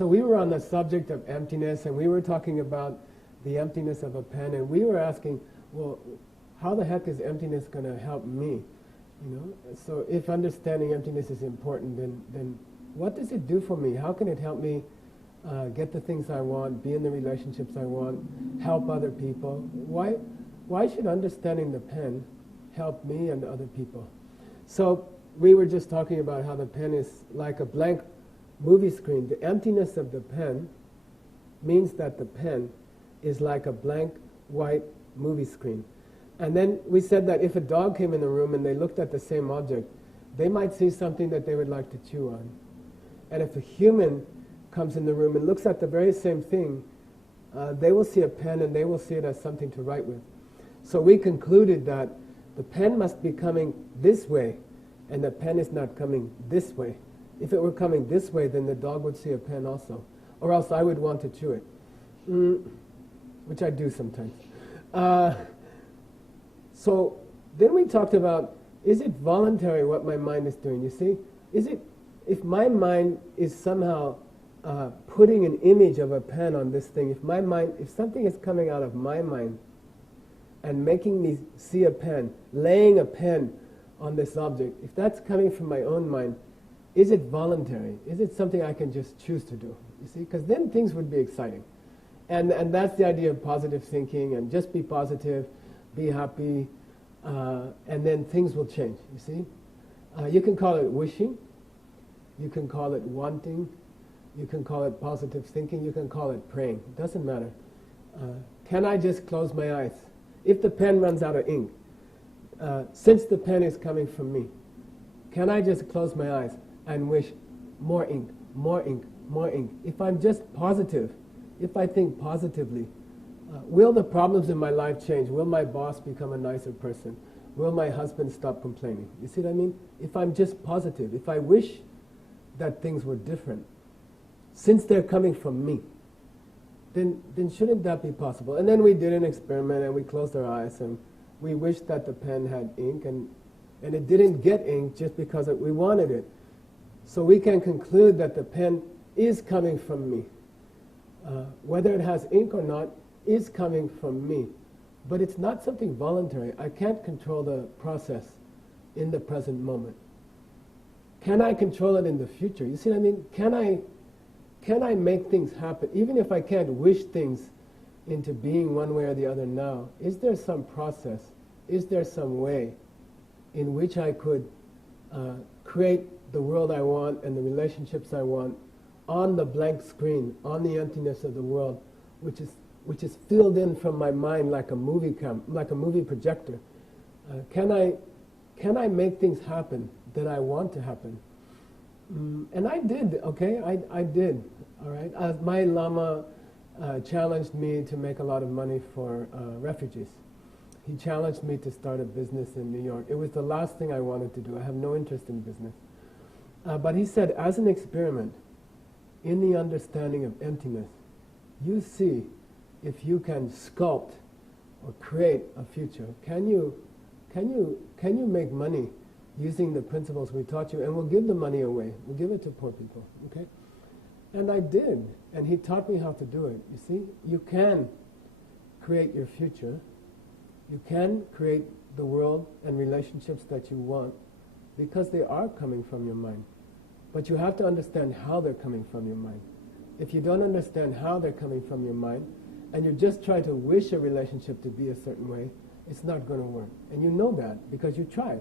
So we were on the subject of emptiness, and we were talking about the emptiness of a pen, and we were asking, well, how the heck is emptiness going to help me? You know, so if understanding emptiness is important, then what does it do for me? How can it help me get the things I want, be in the relationships I want, help other people? Why should understanding the pen help me and other people? So we were just talking about how the pen is like a blank movie screen. The emptiness of the pen means that the pen is like a blank white movie screen. And then we said that if a dog came in the room and they looked at the same object, they might see something that they would like to chew on. And if a human comes in the room and looks at the very same thing, they will see a pen and they will see it as something to write with. So we concluded that the pen must be coming this way, and the pen is not coming this way. If it were coming this way, then the dog would see a pen also, or else I would want to chew it, which I do sometimes. So then we talked about, is it voluntary what my mind is doing? You see, if my mind is somehow putting an image of a pen on this thing, if something is coming out of my mind and making me see a pen, laying a pen on this object, if that's coming from my own mind, is it voluntary? Is it something I can just choose to do? You see, because then things would be exciting. And that's the idea of positive thinking, and just be positive, be happy, and then things will change, you see. You can call it wishing, you can call it wanting, you can call it positive thinking, you can call it praying. It doesn't matter. Can I just close my eyes? If the pen runs out of ink, since the pen is coming from me, can I just close my eyes and wish more ink, more ink, more ink? If I'm just positive, if I think positively, will the problems in my life change? Will my boss become a nicer person? Will my husband stop complaining? You see what I mean? If I'm just positive, if I wish that things were different, since they're coming from me, then shouldn't that be possible? And then we did an experiment, and we closed our eyes, and we wished that the pen had ink, and it didn't get ink just because we wanted it. So we can conclude that the pen is coming from me. Whether it has ink or not is coming from me. But it's not something voluntary. I can't control the process in the present moment. Can I control it in the future? You see what I mean? Can I make things happen? Even if I can't wish things into being one way or the other now, is there some process? Is there some way in which I could create the world I want and the relationships I want on the blank screen, on the emptiness of the world, which is filled in from my mind like a movie projector? Can I make things happen that I want to happen? And I did, okay? I did, all right? My Lama challenged me to make a lot of money for refugees. He challenged me to start a business in New York. It was the last thing I wanted to do. I have no interest in business. But he said, as an experiment, in the understanding of emptiness, you see if you can sculpt or create a future. Can you make money using the principles we taught you? And we'll give the money away. We'll give it to poor people, okay? And I did. And he taught me how to do it. You see, you can create your future. You can create the world and relationships that you want because they are coming from your mind. But you have to understand how they're coming from your mind. If you don't understand how they're coming from your mind, and you just try to wish a relationship to be a certain way, it's not going to work. And you know that because you tried.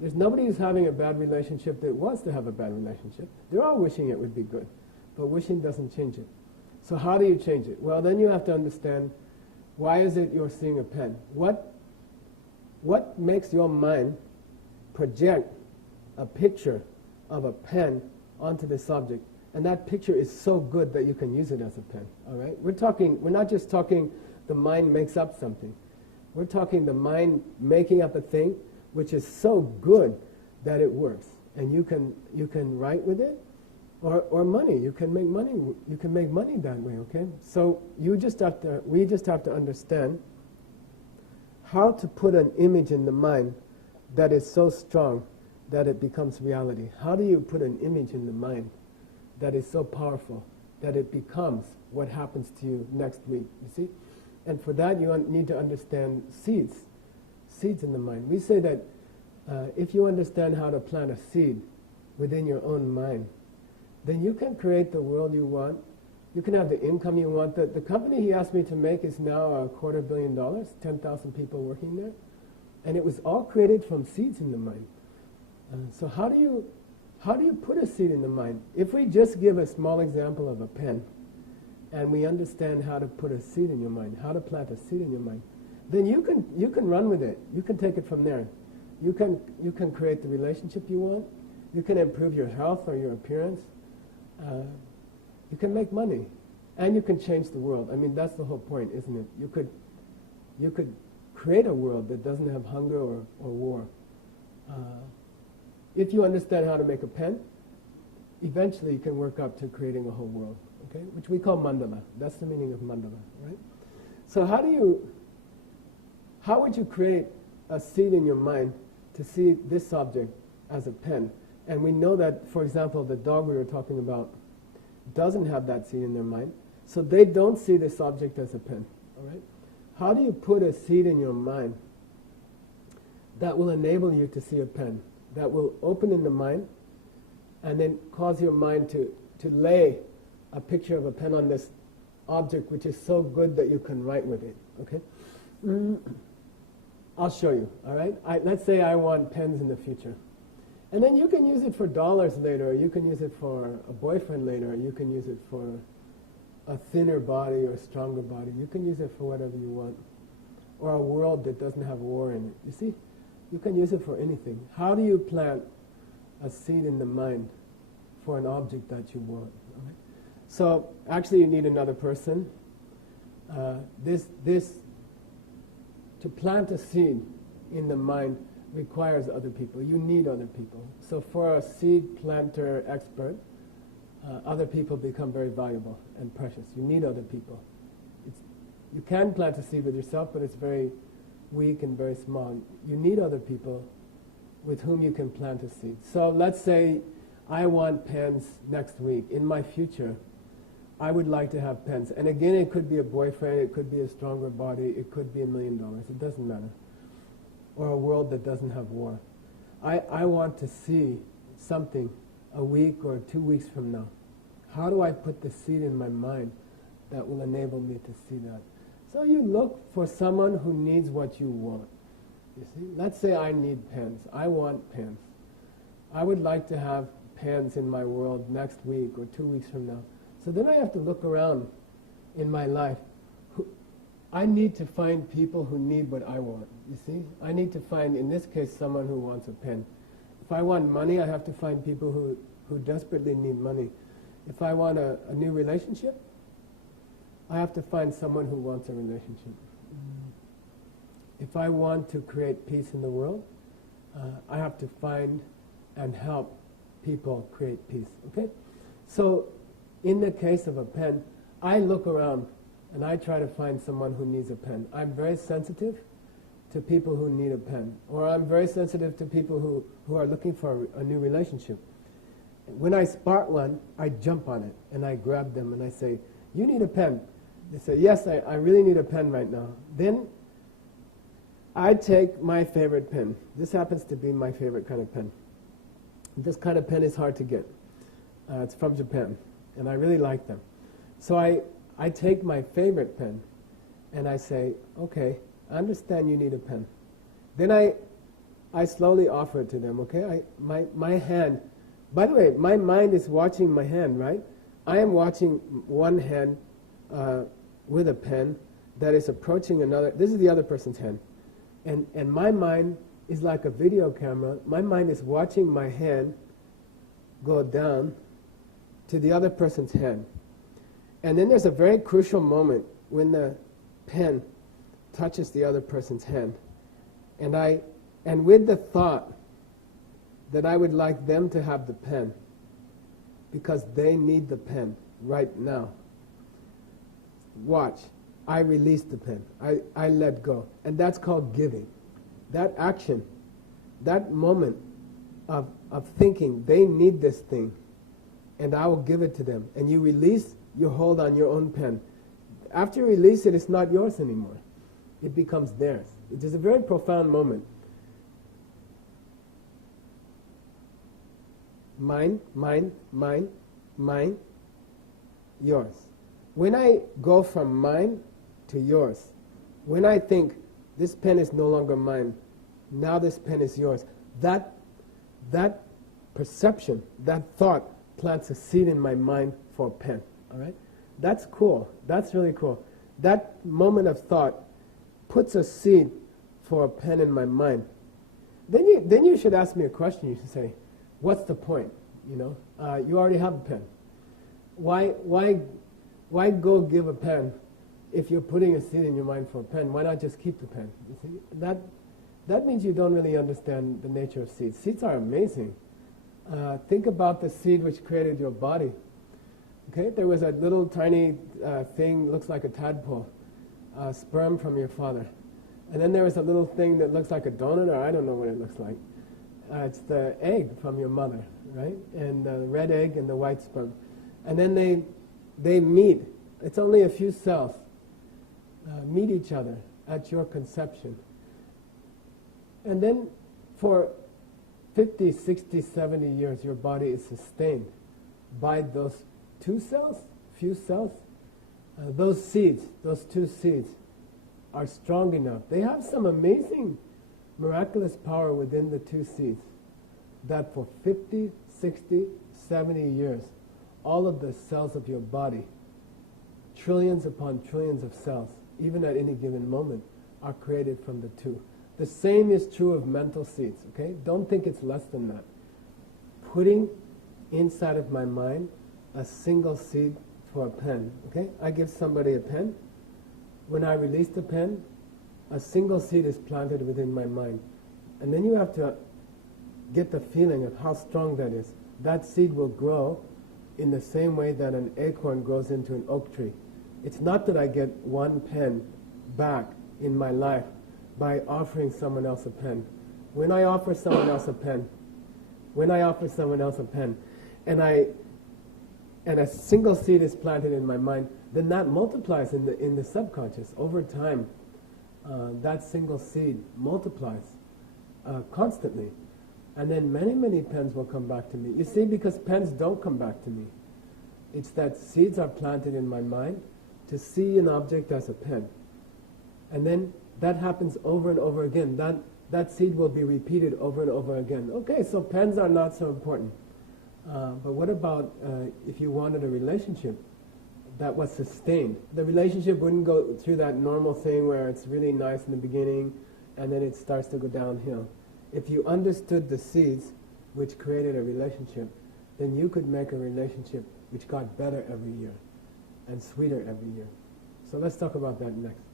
There's nobody who's having a bad relationship that wants to have a bad relationship. They're all wishing it would be good. But wishing doesn't change it. So how do you change it? Well, then you have to understand, why is it you're seeing a pen? What makes your mind project a picture of a pen onto this object? And that picture is so good that you can use it as a pen, all right? We're not just talking the mind makes up something. We're talking the mind making up a thing which is so good that it works. And you can write with it, or money. You can make money. You can make money that way, okay? So we just have to understand how to put an image in the mind that is so strong that it becomes reality. How do you put an image in the mind that is so powerful that it becomes what happens to you next week, you see? And for that you need to understand seeds in the mind. We say that if you understand how to plant a seed within your own mind, then you can create the world you want. You can have the income you want. The company he asked me to make is now $250 million, 10,000 people working there. And it was all created from seeds in the mind. So how do you put a seed in the mind? If we just give a small example of a pen, and we understand how to put a seed in your mind, how to plant a seed in your mind, then you can run with it. You can take it from there. You can create the relationship you want. You can improve your health or your appearance. You can make money, and you can change the world. I mean, that's the whole point, isn't it? You could create a world that doesn't have hunger or war. If you understand how to make a pen, eventually you can work up to creating a whole world, okay? Which we call mandala. That's the meaning of mandala, right? So how would you create a seed in your mind to see this object as a pen? And we know that, for example, the dog we were talking about doesn't have that seed in their mind, so they don't see this object as a pen, all right? How do you put a seed in your mind that will enable you to see a pen, that will open in the mind and then cause your mind to lay a picture of a pen on this object which is so good that you can write with it, okay? I'll show you, all right? Let's say I want pens in the future. And then you can use it for dollars later, or you can use it for a boyfriend later, or you can use it for a thinner body or a stronger body. You can use it for whatever you want. Or a world that doesn't have war in it. You see? You can use it for anything. How do you plant a seed in the mind for an object that you want? All right? So actually you need another person. To plant a seed in the mind requires other people. You need other people. So for a seed planter expert, other people become very valuable and precious. You need other people. You can plant a seed with yourself, but it's very weak and very small. You need other people with whom you can plant a seed. So let's say I want pens next week. In my future, I would like to have pens. And again, it could be a boyfriend, it could be a stronger body, it could be $1 million. It doesn't matter. Or a world that doesn't have war. I want to see something a week or 2 weeks from now. How do I put the seed in my mind that will enable me to see that? So you look for someone who needs what you want. You see? Let's say I need pens. I want pens. I would like to have pens in my world next week or 2 weeks from now. So then I have to look around in my life. I need to find people who need what I want, you see? I need to find, in this case, someone who wants a pen. If I want money, I have to find people who desperately need money. If I want a new relationship, I have to find someone who wants a relationship. If I want to create peace in the world, I have to find and help people create peace, okay? So, in the case of a pen, I look around and I try to find someone who needs a pen. I'm very sensitive to people who need a pen. Or I'm very sensitive to people who are looking for a new relationship. When I spot one, I jump on it and I grab them and I say, you need a pen. They say, yes, I really need a pen right now. Then I take my favorite pen. This happens to be my favorite kind of pen. This kind of pen is hard to get. It's from Japan, and I really like them. So I take my favorite pen and I say, okay, I understand you need a pen. Then I slowly offer it to them, okay? My hand, by the way, my mind is watching my hand, right? I am watching one hand with a pen that is approaching another. This is the other person's hand. And my mind is like a video camera. My mind is watching my hand go down to the other person's hand. And then there's a very crucial moment when the pen touches the other person's hand. And with the thought that I would like them to have the pen because they need the pen right now. Watch. I release the pen. I let go. And that's called giving. That action, that moment of thinking they need this thing and I will give it to them. And you release you hold on your own pen. After you release it, it's not yours anymore. It becomes theirs. It is a very profound moment. Mine, mine, mine, mine, yours. When I go from mine to yours, when I think this pen is no longer mine, now this pen is yours, that perception, that thought plants a seed in my mind for a pen. All right? That's cool. That's really cool. That moment of thought puts a seed for a pen in my mind. Then you should ask me a question. You should say, what's the point? You know, you already have a pen. Why go give a pen if you're putting a seed in your mind for a pen? Why not just keep the pen? You see, that means you don't really understand the nature of seeds. Seeds are amazing. Think about the seed which created your body. Okay, there was a little tiny thing, looks like a tadpole, sperm from your father. And then there was a little thing that looks like a donut, or I don't know what it looks like. It's the egg from your mother, right? And the red egg and the white sperm. And then they meet. It's only a few cells. Meet each other at your conception. And then for 50, 60, 70 years, your body is sustained by those few cells. Those seeds, those two seeds, are strong enough. They have some amazing, miraculous power within the two seeds that for 50, 60, 70 years, all of the cells of your body, trillions upon trillions of cells, even at any given moment, are created from the two. The same is true of mental seeds, okay? Don't think it's less than that. Putting inside of my mind a single seed for a pen, okay? I give somebody a pen. When I release the pen, a single seed is planted within my mind. And then you have to get the feeling of how strong that is. That seed will grow in the same way that an acorn grows into an oak tree. It's not that I get one pen back in my life by offering someone else a pen. When I offer someone else a pen, and a single seed is planted in my mind, then that multiplies in the subconscious. Over time, that single seed multiplies constantly. And then many, many pens will come back to me. You see, because pens don't come back to me. It's that seeds are planted in my mind to see an object as a pen. And then that happens over and over again. That seed will be repeated over and over again. Okay, so pens are not so important. But what about if you wanted a relationship that was sustained? The relationship wouldn't go through that normal thing where it's really nice in the beginning and then it starts to go downhill. If you understood the seeds which created a relationship, then you could make a relationship which got better every year and sweeter every year. So let's talk about that next.